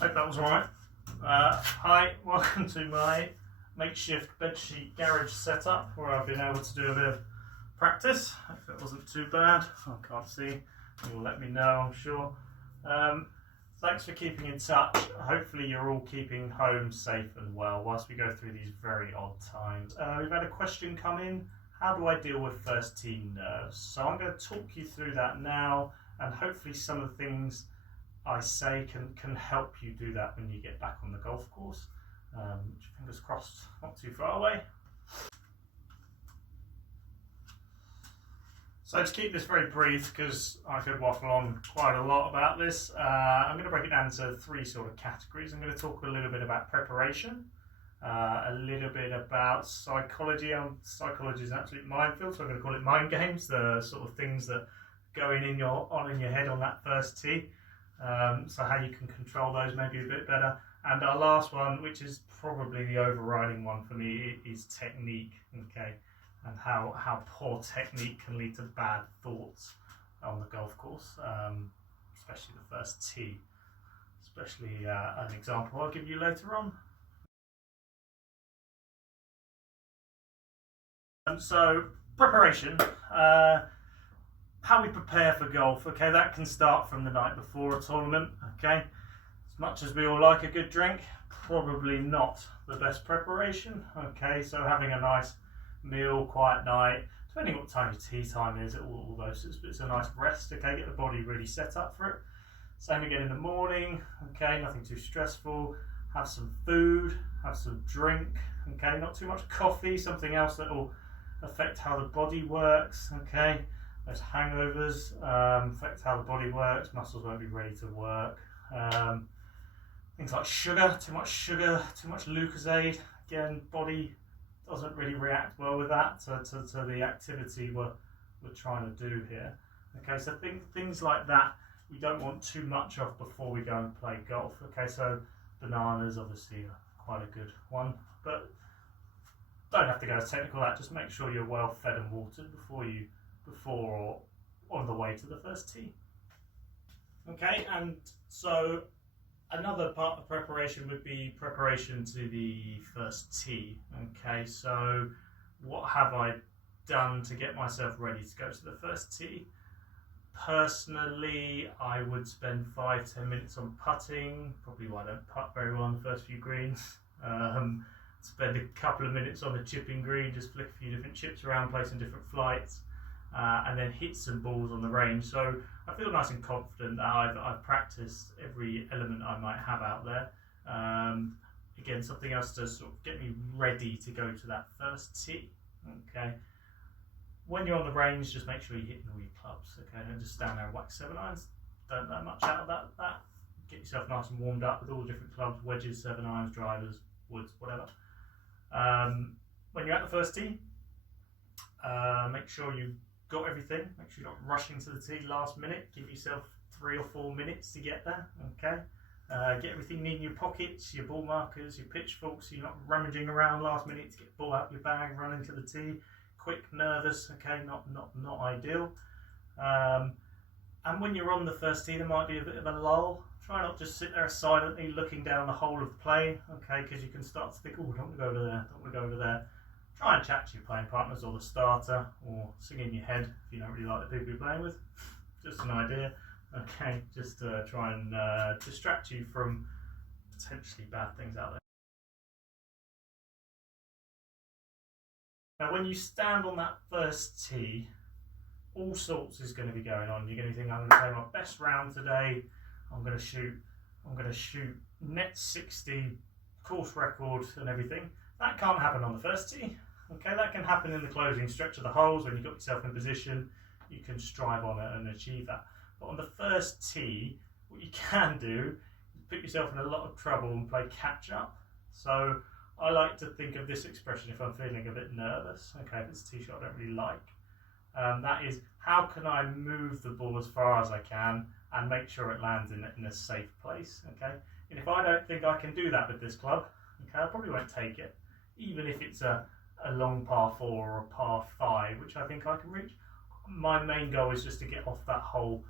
Hope that was alright. Hi, welcome to my makeshift bedsheet garage setup where I've been able to do a bit of practice. Hope that wasn't too bad. I can't see. You'll let me know, I'm sure. Thanks for keeping in touch. Hopefully you're all keeping home safe and well whilst we go through these very odd times. We've had a question come in. How do I deal with first tee nerves? So I'm going to talk you through that now, and hopefully some of the things I say can help you do that when you get back on the golf course, which, fingers crossed, not too far away. So to keep this very brief, because I could waffle on quite a lot about this, I'm going to break it down into three sort of categories. I'm going to talk a little bit about preparation, a little bit about psychology. Psychology is an absolute minefield, so I'm going to call it mind games, the sort of things that go in your head on that first tee. So how you can control those maybe a bit better. And our last one, which is probably the overriding one for me, is technique, okay, and how poor technique can lead to bad thoughts on the golf course, especially the first tee, especially an example I'll give you later on. So preparation. How we prepare for golf, okay, that can start from the night before a tournament, okay. As much as we all like a good drink, probably not the best preparation, okay. So having a nice meal, quiet night, depending what time your tea time is, all those sorts, but it's a nice rest, okay, get the body really set up for it. Same again in the morning, okay, nothing too stressful. Have some food, have some drink, okay, not too much coffee, something else that will affect how the body works, okay. Those hangovers affect how the body works, muscles won't be ready to work. Things like sugar, too much Lucozade, again, body doesn't really react well with that to the activity we're trying to do here. Okay, so things like that we don't want too much of before we go and play golf. Okay, so bananas obviously are quite a good one, but don't have to go as technical as that, just make sure you're well fed and watered before or on the way to the first tee. Okay, and so another part of preparation would be preparation to the first tee. Okay, so what have I done to get myself ready to go to the first tee? Personally, I would spend 5-10 minutes on putting. Probably why I don't putt very well on the first few greens. Spend a couple of minutes on the chipping green, just flick a few different chips around, play some different flights. And then hit some balls on the range. So I feel nice and confident that I've practiced every element I might have out there. Again, something else to sort of get me ready to go to that first tee. Okay. When you're on the range, just make sure you're hitting all your clubs. Okay, don't just stand there and whack 7-irons. Don't let much out of that. Get yourself nice and warmed up with all the different clubs, wedges, 7-irons, drivers, woods, whatever. When you're at the first tee, make sure you got everything. Make sure you're not rushing to the tee last minute. Give yourself 3 or 4 minutes to get there. Okay. Get everything in your pockets, your ball markers, your pitchforks. So you're not rummaging around last minute to get the ball out your bag, running to the tee. Quick, nervous. Okay, not ideal. And when you're on the first tee, there might be a bit of a lull. Try not just sit there silently looking down the whole of the plane. Okay, because you can start to think, oh, don't want to go over there. Don't want to go over there. Try and chat to your playing partners or the starter, or sing in your head if you don't really like the people you're playing with. Just an idea. Okay, just to try and distract you from potentially bad things out there. Now, when you stand on that first tee, all sorts is going to be going on. You're going to think, I'm going to play my best round today. I'm going to shoot net 60, course record and everything. That can't happen on the first tee. Okay, that can happen in the closing stretch of the holes when you've got yourself in position. You can strive on it and achieve that. But on the first tee, what you can do is put yourself in a lot of trouble and play catch up. So I like to think of this expression if I'm feeling a bit nervous. Okay, if it's a tee shot I don't really like. That is, how can I move the ball as far as I can and make sure it lands in a safe place? Okay, and if I don't think I can do that with this club, okay, I probably won't take it, even if it's a long par 4 or a par 5, which I think I can reach. My main goal is just to get off that whole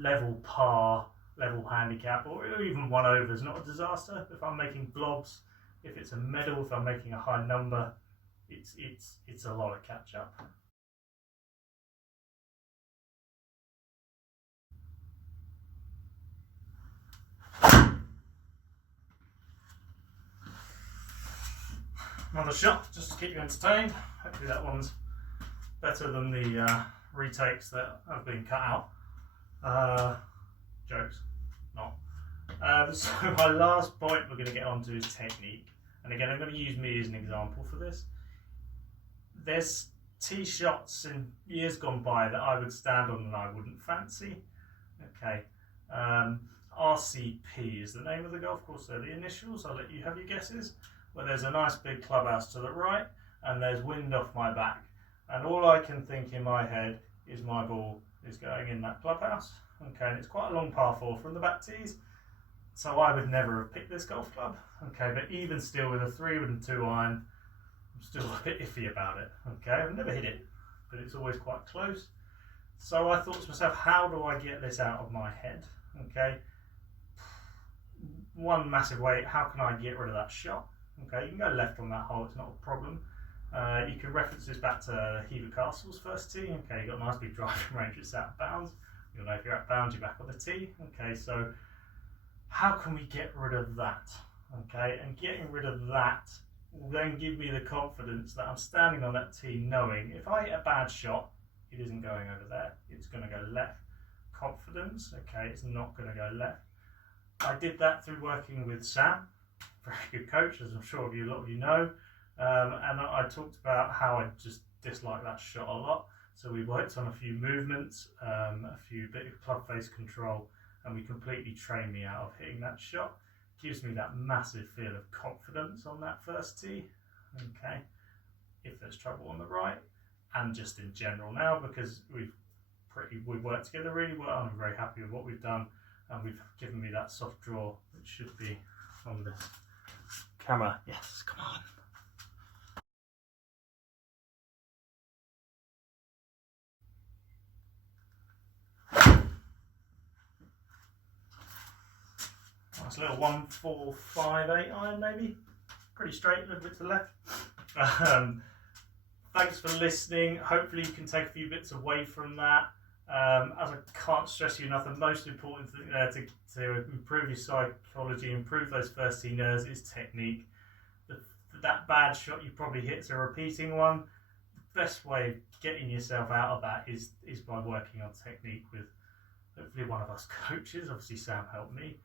level par level handicap, or even 1 over is not a disaster. If I'm making blobs, if it's a medal, if I'm making a high number, it's a lot of catch up. Another shot just to keep you entertained. Hopefully that one's better than the retakes that have been cut out. Jokes, not. So my last point we're going to get onto is technique. And again, I'm going to use me as an example for this. There's tee shots in years gone by that I would stand on and I wouldn't fancy. Okay. RCP is the name of the golf course. They're the initials. I'll let you have your guesses. Where there's a nice big clubhouse to the right and there's wind off my back. And all I can think in my head is my ball is going in that clubhouse. Okay, and it's quite a long par 4 from the back tees. So I would never have picked this golf club. Okay, but even still with a 3 wood and 2 iron, I'm still a bit iffy about it. Okay, I've never hit it, but it's always quite close. So I thought to myself, how do I get this out of my head? Okay, one massive way, how can I get rid of that shot? Okay, you can go left on that hole, it's not a problem. You can reference this back to Hever Castle's first tee. Okay, you've got a nice big driving range, it's out of bounds. You'll know if you're out of bounds, you're back on the tee. Okay, so how can we get rid of that? Okay, and getting rid of that will then give me the confidence that I'm standing on that tee knowing if I hit a bad shot, it isn't going over there, it's going to go left. Confidence, okay, it's not going to go left. I did that through working with Sam, very good coach, as I'm sure a lot of you know, and I talked about how I just dislike that shot a lot. So we worked on a few movements, a few bit of club face control, and we completely trained me out of hitting that shot. Gives me that massive feel of confidence on that first tee. Okay, if there's trouble on the right, and just in general now, because we've worked together really well. I'm very happy with what we've done, and we've given me that soft draw, which should be on this camera. Yes, come on. Nice little 1-4-5-8 iron, maybe. Pretty straight, a little bit to the left. Thanks for listening. Hopefully you can take a few bits away from that. As I can't stress you enough, the most important thing there to improve your psychology, improve those first tee nerves is technique. That bad shot you probably hit is a repeating one. The best way of getting yourself out of that is by working on technique with hopefully one of us coaches. Obviously Sam helped me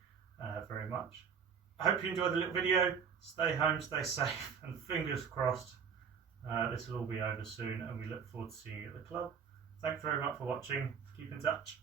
very much. I hope you enjoyed the little video. Stay home, stay safe, and fingers crossed this will all be over soon, and we look forward to seeing you at the club. Thanks very much for watching. Keep in touch.